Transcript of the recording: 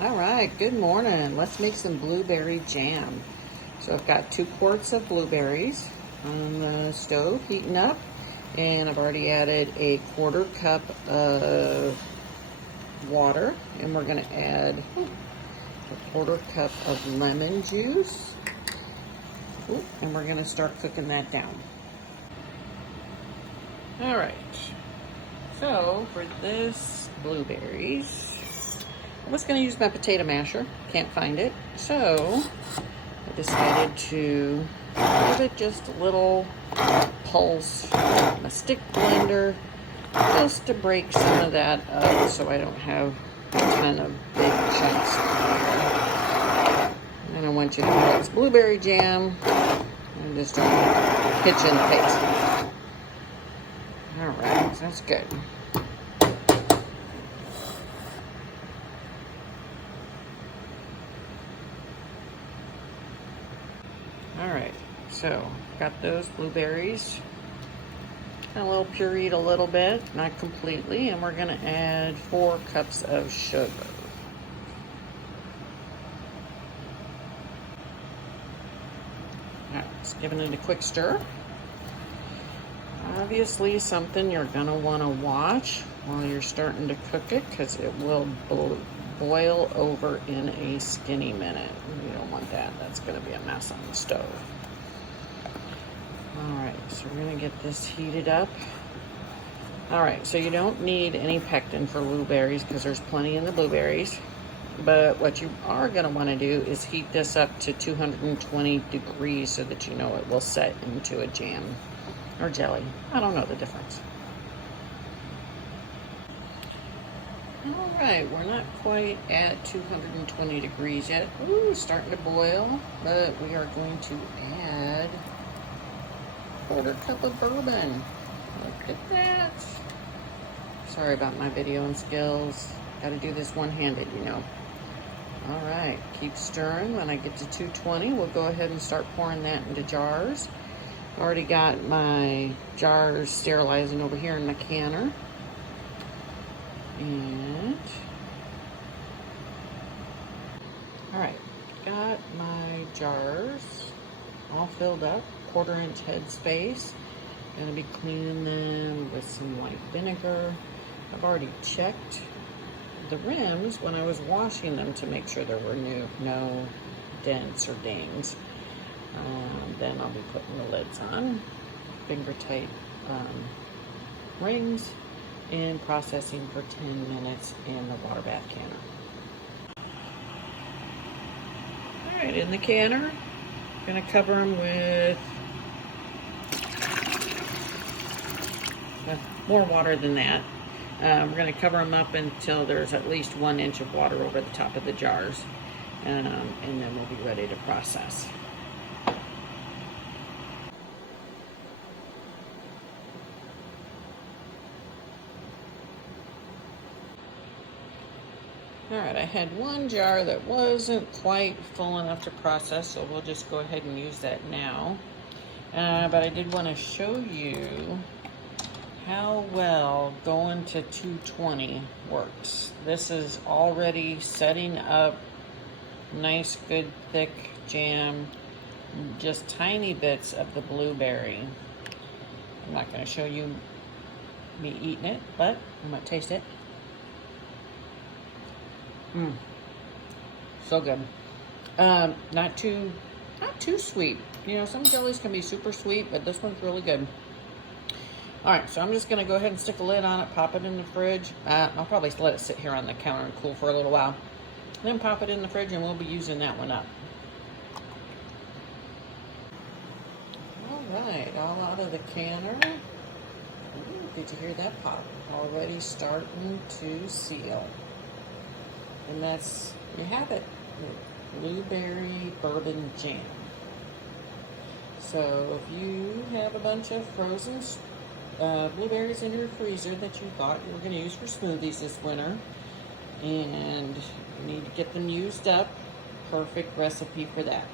All right, good morning. Let's make some blueberry jam. So I've got 2 quarts of blueberries on the stove heating up, and I've already added a 1/4 cup of water, and we're gonna add a 1/4 cup of lemon juice. And we're gonna start cooking that down. All right, so for this blueberries, I was going to use my potato masher, can't find it, so I decided to give it just a little pulse with my stick blender just to break some of that up so I don't have a ton of big chunks. And I want you to know it's blueberry jam. I'm just trying to hit you in the face. All right, that's good. All right, so got those blueberries a little pureed a little bit, not completely, and we're gonna add 4 cups of sugar. All right, just giving it a quick stir. Obviously something you're gonna wanna watch while you're starting to cook it, because it will boil over in a skinny minute. You don't want that. That's going to be a mess on the stove. All right, so we're going to get this heated up. All right, so you don't need any pectin for blueberries because there's plenty in the blueberries. But what you are going to want to do is heat this up to 220 degrees so that you know it will set into a jam or jelly. I don't know the difference. All right, we're not quite at 220 degrees yet. Ooh, starting to boil, but we are going to add a 1/4 cup of bourbon. Look at that. Sorry about my videoing skills. Got to do this one-handed, you know. All right, keep stirring. When I get to 220, we'll go ahead and start pouring that into jars. Already got my jars sterilizing over here in my canner. And all right, got my jars all filled up, 1/4 inch head space. Gonna be cleaning them with some white vinegar. I've already checked the rims when I was washing them to make sure there were no dents or dings. Then I'll be putting the lids on, finger tight rings, and processing for 10 minutes in the water bath canner. All right, in the canner, gonna cover them with more water than that. We're gonna cover them up until there's at least 1 inch of water over the top of the jars, and then we'll be ready to process. All right, I had 1 jar that wasn't quite full enough to process, so we'll just go ahead and use that now. But I did want to show you how well going to 220 works. This is already setting up nice, good, thick jam, just tiny bits of the blueberry. I'm not going to show you me eating it, but I'm going to taste it. So good. Not too sweet. You know, some jellies can be super sweet, but this one's really good. All right, so I'm just gonna go ahead and stick a lid on it, pop it in the fridge. I'll probably let it sit here on the counter and cool for a little while. Then pop it in the fridge and we'll be using that one up. All right, all out of the canner. Ooh, did you hear that pop? Already starting to seal. And that's, you have it, blueberry bourbon jam. So if you have a bunch of frozen blueberries in your freezer that you thought you were going to use for smoothies this winter, and you need to get them used up, perfect recipe for that.